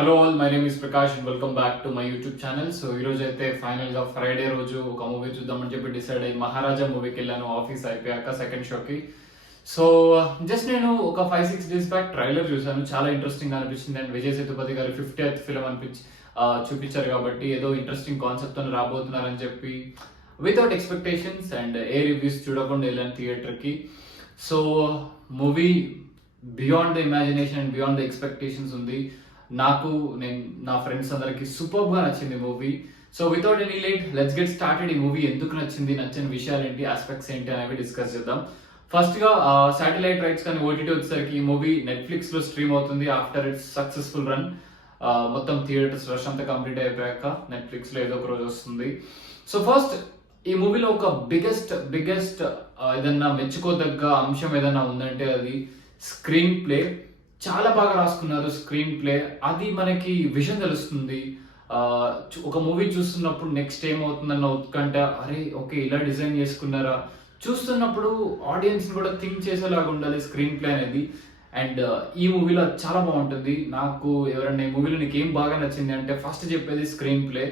Hello all, my name is Prakash and welcome back to my YouTube channel. So ఈ రోజు అయితే final గా Friday రోజు ఒక మూవీ చూద్దామని చెప్పి డిసైడ్ అయ్యి మహారాజా మూవీకి వెళ్ళాను ఆఫీస్ అయిపోయాక సెకండ్ షోకి. సో జస్ట్ నేను ఒక 5-6 డేస్ బ్యాక్ ట్రైలర్ చూసాను, చాలా ఇంట్రెస్టింగ్ అనిపించింది. అండ్ విజయ్ సేతుపతి గారి 50th ఫిల్మ్ చూపించారు కాబట్టి ఏదో ఇంట్రెస్టింగ్ కాన్సెప్ట్ తో రాబోతున్నారని చెప్పి without expectations and A reviews చూడకుండా వెళ్ళాను థియేటర్ కి. So movie beyond the imagination and beyond the expectations ఉంది. నేను నా ఫ్రెండ్స్ అందరికి సూపర్ గా నచ్చింది movie. So without any late let's get started. ఈ మూవీ ఎందుకు నచ్చింది, నచ్చిన విషయాలు ఏంటి, ఆస్పెక్ట్స్ ఏంటి అనేవి డిస్కస్ చేద్దాం. ఫస్ట్ గా శాటిలైట్ రైట్స్ కానీ ఓటీటీ వచ్చేసరికి ఈ మూవీ నెట్ఫ్లిక్స్ లో స్ట్రీమ్ అవుతుంది ఆఫ్టర్ ఇట్స్ సక్సెస్ఫుల్ రన్. మొత్తం థియేటర్స్ రష్ అంతా కంప్లీట్ అయిపోయాక నెట్ఫ్లిక్స్ లో ఏదో ఒక రోజు వస్తుంది. సో ఫస్ట్ ఈ మూవీలో ఒక బిగ్గెస్ట్ ఏదన్నా మెచ్చుకోదగ్గ అంశం ఏదన్నా ఉందంటే అది స్క్రీన్ ప్లే. చాలా బాగా రాసుకున్నారు స్క్రీన్ ప్లే. అది మనకి విజన్ తెలుస్తుంది. ఒక మూవీ చూస్తున్నప్పుడు నెక్స్ట్ ఏమవుతుందన్న ఉత్కంఠ, అరే ఓకే ఇలా డిజైన్ చేసుకున్నారా, చూస్తున్నప్పుడు ఆడియన్స్ కూడా థింక్ చేసేలాగా ఉండాలి స్క్రీన్ ప్లే అనేది. అండ్ ఈ మూవీలో చాలా బాగుంటుంది. నాకు ఎవరైనా ఈ మూవీలో నీకు ఏం బాగా నచ్చింది అంటే ఫస్ట్ చెప్పేది స్క్రీన్ ప్లే.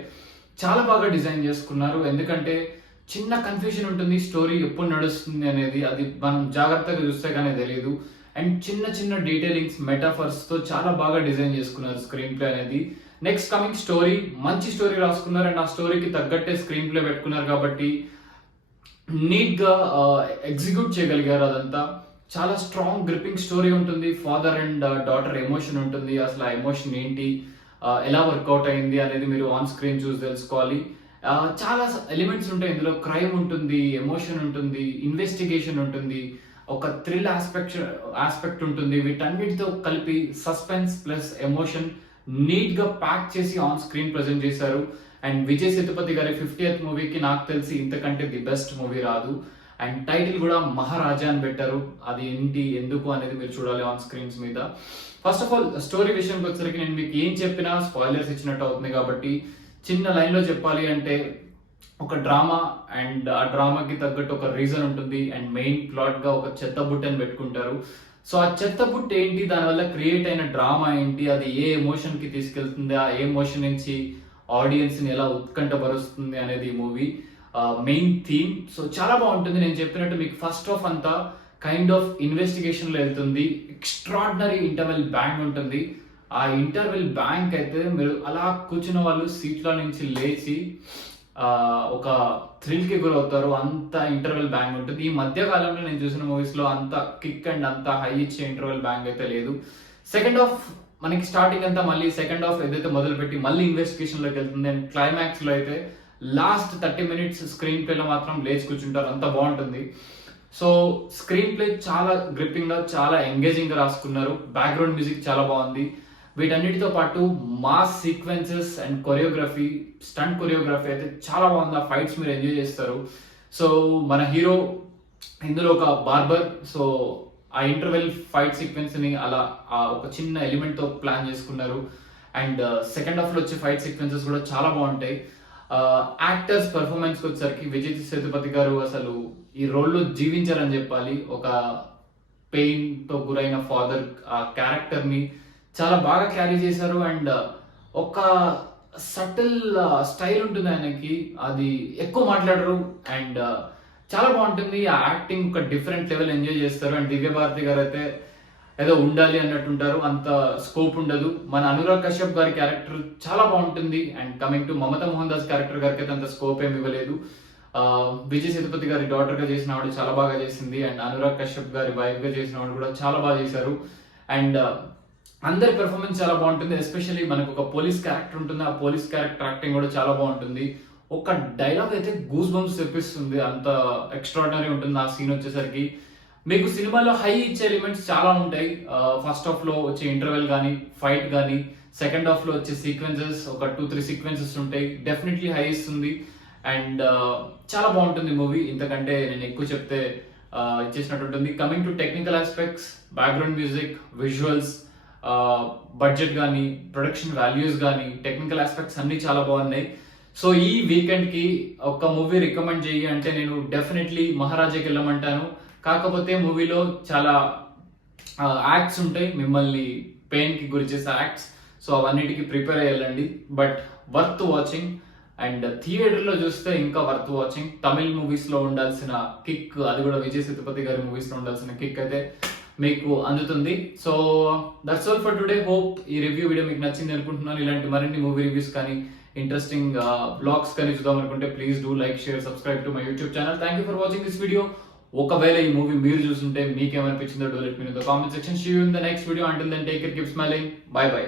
చాలా బాగా డిజైన్ చేసుకున్నారు. ఎందుకంటే చిన్న కన్ఫ్యూజన్ ఉంటుంది స్టోరీ ఎప్పుడు నడుస్తుంది అనేది, అది మనం జాగ్రత్తగా చూస్తే కానీ తెలియదు. అండ్ చిన్న డీటెయిలింగ్స్ మెటాఫర్స్ తో చాలా బాగా డిజైన్ చేసుకున్నారు స్క్రీన్ ప్లే అనేది. నెక్స్ట్ కమింగ్ స్టోరీ, మంచి స్టోరీ రాసుకున్నారు అండ్ ఆ స్టోరీకి తగ్గట్టే స్క్రీన్ ప్లే పెట్టుకున్నారు కాబట్టి నీట్ గా ఎగ్జిక్యూట్ చేయగలిగారు. అదంతా చాలా స్ట్రాంగ్ గ్రిప్పింగ్ స్టోరీ ఉంటుంది. ఫాదర్ అండ్ డాటర్ ఎమోషన్ ఉంటుంది. అసలు ఆ ఎమోషన్ ఏంటి, ఎలా వర్కౌట్ అయింది అనేది మీరు ఆన్ స్క్రీన్ చూసి తెలుసుకోవాలి. చాలా ఎలిమెంట్స్ ఉంటాయి ఇందులో. క్రైమ్ ఉంటుంది, ఎమోషన్ ఉంటుంది, ఇన్వెస్టిగేషన్ ఉంటుంది, ఒక థ్రిల్ ఆస్పెక్ట్ ఉంటుంది. వీటన్నిటితో కలిపి సస్పెన్స్ ప్లస్ ఎమోషన్ నీట్ గా ప్యాక్ చేసి ఆన్ స్క్రీన్ ప్రెజెంట్ చేశారు. అండ్ విజయ్ సేతుపతి గారి 50th మూవీకి నాకు తెలిసి ఇంతకంటే ది బెస్ట్ మూవీ రాదు. అండ్ టైటిల్ కూడా మహారాజా అని పెట్టారు. అది ఏంటి ఎందుకు అనేది మీరు చూడాలి ఆన్ స్క్రీన్స్ మీద. ఫస్ట్ ఆఫ్ ఆల్ స్టోరీ విషయంకి వచ్చేసరికి నేను మీకు ఏం చెప్పినా స్పాయిలర్స్ ఇచ్చినట్టు అవుతుంది కాబట్టి చిన్న లైన్ లో చెప్పాలి అంటే ఒక డ్రామా అండ్ ఆ డ్రామాకి తగ్గట్టు ఒక రీజన్ ఉంటుంది. అండ్ మెయిన్ ప్లాట్ గా ఒక చెత్త బుట్టని పెట్టుకుంటారు. సో ఆ చెత్త బుట్ట ఏంటి, దానివల్ల క్రియేట్ అయిన డ్రామా ఏంటి, అది ఏ ఎమోషన్ కి తీసుకెళ్తుంది, ఆ ఎమోషన్ నుంచి ఆడియన్స్ ని ఎలా ఉత్కంఠపరుస్తుంది అనేది ఈ మూవీ మెయిన్ థీమ్. సో చాలా బాగుంటుంది. నేను చెప్పినట్టు మీకు ఫస్ట్ ఆఫ్ అంతా కైండ్ ఆఫ్ ఇన్వెస్టిగేషన్ లో వెళ్తుంది. ఎక్స్ట్రాడినరీ ఇంటర్వెల్ బ్యాంగ్ ఉంటుంది. ఆ ఇంటర్వెల్ బ్యాంక్ అయితే మీరు అలా కూర్చున్న వాళ్ళు సీట్లో నుంచి లేచి ఒక థ్రిల్ కి గురవుతారు. అంత ఇంటర్వెల్ బ్యాంగ్ ఉంటుంది. ఈ మధ్య కాలంలో నేను చూసిన మూవీస్ లో అంత కిక్ అండ్ అంత హై ఇచ్చే ఇంటర్వెల్ బ్యాంగ్ అయితే లేదు. సెకండ్ హాఫ్ మనకి స్టార్టింగ్ అంతా మళ్ళీ సెకండ్ హాఫ్ ఏదైతే మొదలుపెట్టి మళ్ళీ ఇన్వెస్టిగేషన్ లోకి వెళ్తుంది. అండ్ క్లైమాక్స్ లో అయితే లాస్ట్ 30 minutes స్క్రీన్ ప్లే లో మాత్రం లేచి కూర్చుంటారు. అంత బాగుంటుంది. సో స్క్రీన్ ప్లే చాలా గ్రిప్పింగ్ గా, చాలా ఎంగేజింగ్ గా రాసుకున్నారు. బ్యాక్గ్రౌండ్ మ్యూజిక్ చాలా బాగుంది. వీటన్నిటితో పాటు mass sequences and choreography, stunt choreography అయితే చాలా బాగుంది. ఆ ఫైట్స్ మీరు ఎంజాయ్ చేస్తారు. సో మన హీరో ఇందులో ఒక బార్బర్. సో ఆ ఇంటర్వెల్ ఫైట్ సీక్వెన్స్ ని అలా ఒక చిన్న ఎలిమెంట్ తో ప్లాన్ చేసుకున్నారు. అండ్ సెకండ్ హాఫ్ లో వచ్చే ఫైట్ సీక్వెన్సెస్ కూడా చాలా బాగుంటాయి. యాక్టర్స్ పర్ఫార్మెన్స్ వచ్చేసరికి విజయ్ సేతుపతి గారు అసలు ఈ రోల్లో జీవించారని చెప్పాలి. ఒక పెయిన్ తో గురైన ఫాదర్ ఆ క్యారెక్టర్ ని చాలా బాగా క్యారీ చేశారు. అండ్ ఒక సటిల్ స్టైల్ ఉంటుంది ఆయనకి, అది ఎక్కువ మాట్లాడరు. అండ్ చాలా బాగుంటుంది. ఆ యాక్టింగ్ ఒక డిఫరెంట్ లెవెల్ ఎంజాయ్ చేస్తారు. అండ్ దివ్య భారతి గారు అయితే ఏదో ఉండాలి అన్నట్టు ఉంటారు, అంత స్కోప్ ఉండదు. మన అనురాగ్ కశ్యప్ గారి క్యారెక్టర్ చాలా బాగుంటుంది. And coming to Mamata Mohan Das character గారికి అయితే అంత స్కోప్ ఏమి ఇవ్వలేదు. విజయ్ సేతుపతి గారి డాటర్ గా చేసిన ఆవిడ చాలా బాగా చేసింది. అండ్ అనురాగ్ కశ్యప్ గారి వైఫ్ గా చేసిన ఆవిడ కూడా చాలా బాగా చేశారు. అండ్ అందరి పెర్ఫార్మెన్స్ చాలా బాగుంటుంది. ఎస్పెషల్లీ మనకు ఒక పోలీస్ క్యారెక్టర్ ఉంటుంది, ఆ పోలీస్ క్యారెక్టర్ యాక్టింగ్ కూడా చాలా బాగుంటుంది. ఒక డైలాగ్ అయితే గూస్ బంప్స్ తెప్పిస్తుంది, అంత ఎక్స్ట్రాడినరీ ఉంటుంది ఆ సీన్ వచ్చేసరికి. మీకు సినిమాలో హై ఇచ్చే ఎలిమెంట్స్ చాలా ఉంటాయి. ఫస్ట్ హాఫ్ లో వచ్చే ఇంటర్వెల్ కానీ, ఫైట్ కానీ, సెకండ్ హాఫ్ లో వచ్చే సీక్వెన్సెస్ ఒక 2-3 సీక్వెన్సెస్ ఉంటాయి. డెఫినెట్లీ హై ఇస్తుంది. అండ్ చాలా బాగుంటుంది మూవీ. ఇంతకంటే నేను ఎక్కువ చెప్తే ఇచ్చేసినట్టు ఉంటుంది. Coming to technical aspects, background music, visuals, budget కానీ, ప్రొడక్షన్ వాల్యూస్ కానీ, టెక్నికల్ ఆస్పెక్ట్స్ అన్ని చాలా బాగున్నాయి. సో ఈ వీకెండ్ కి ఒక మూవీ రికమెండ్ చేయి అంటే నేను డెఫినెట్లీ మహారాజాకి వెళ్ళమంటాను. కాకపోతే మూవీలో చాలా యాక్ట్స్ ఉంటాయి, మిమ్మల్ని పెయిన్ కి గురి చేసే యాక్ట్స్. సో అవన్నిటికీ ప్రిపేర్ అయ్యాలండి. బట్ వర్త్ వాచింగ్, అండ్ థియేటర్లో చూస్తే ఇంకా వర్త్ వాచింగ్. తమిళ్ మూవీస్లో ఉండాల్సిన కిక్, అది కూడా విజయ్ సేతుపతి గారి మూవీస్లో ఉండాల్సిన కిక్ అయితే మీకు అందుతుంది. So that's all for today. Hope ఈ రివ్యూ వీడియో మీకు నచ్చింది అనుకుంటున్నాను. ఇలాంటి మరిన్ని మూవీ రివ్యూస్ కానీ ఇంట్రెస్టింగ్ బ్లాగ్స్ కానీ చూద్దాం అనుకుంటే please do like, share, subscribe to my YouTube channel. Thank you for watching this video. ఒకవేళ ఈ మూవీ మీరు చూస్తుంటే మీకేమనిపించిందో do let me in the comment section. See you in the next video. Until then take care, keep smiling. Bye by.